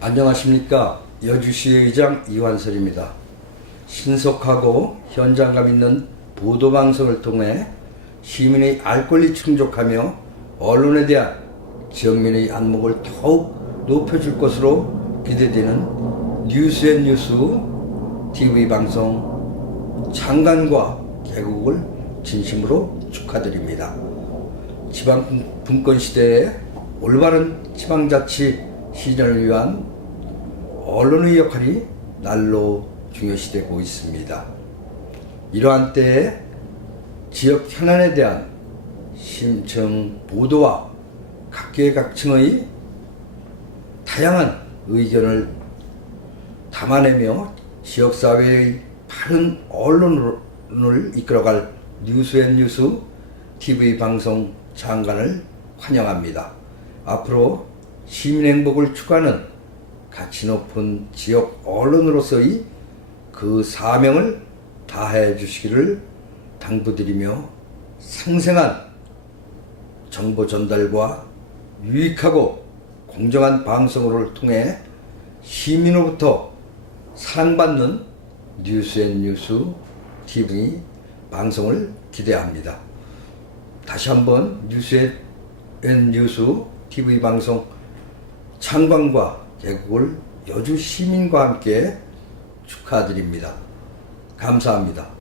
안녕하십니까 여주시의장 이완설입니다. 신속하고 현장감 있는 보도방송을 통해 시민의 알 권리 충족하며 언론에 대한 지역민의 안목을 더욱 높여줄 것으로 기대되는 뉴스앤뉴스 TV 방송 창간과 개국을 진심으로 축하드립니다. 지방 분권 시대에 올바른 지방자치 실현을 위한 언론의 역할이 날로 중요시되고 있습니다. 이러한 때에 지역 현안에 대한 심층 보도와 각계각층의 다양한 의견을 담아내며 지역사회의 바른 언론을 이끌어갈 뉴스앤뉴스 TV 방송 장관을 환영합니다. 앞으로 시민 행복을 추구하는 가치 높은 지역 언론으로서의 그 사명을 다해 주시기를 당부드리며 생생한 정보 전달과 유익하고 공정한 방송을 통해 시민으로부터 사랑받는 뉴스앤뉴스 TV 방송을 기대합니다. 다시 한번 뉴스앤뉴스 TV 방송 창관과 개국을 여주 시민과 함께 축하드립니다. 감사합니다.